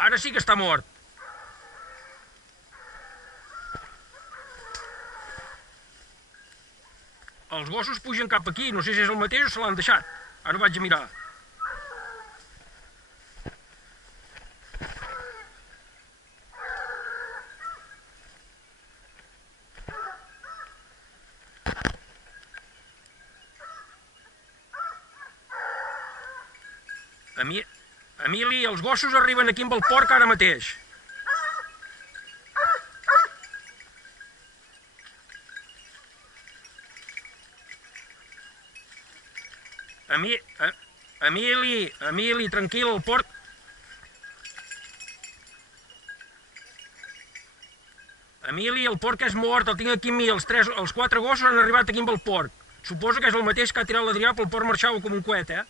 Ara sí que està mort. Els gossos pugen cap aquí, no sé si és el mateix o se l'han deixat. Ara vaig a mirar. Emili, els gossos arriben aquí amb el porc ara mateix. Emili, tranquil, el porc... Emili, el porc és mort, el tinc aquí amb mi. Els 4 gossos han arribat aquí amb el porc. Suposo que és el mateix que ha tirat l'Adrià, però el porc marxava com un coet, eh?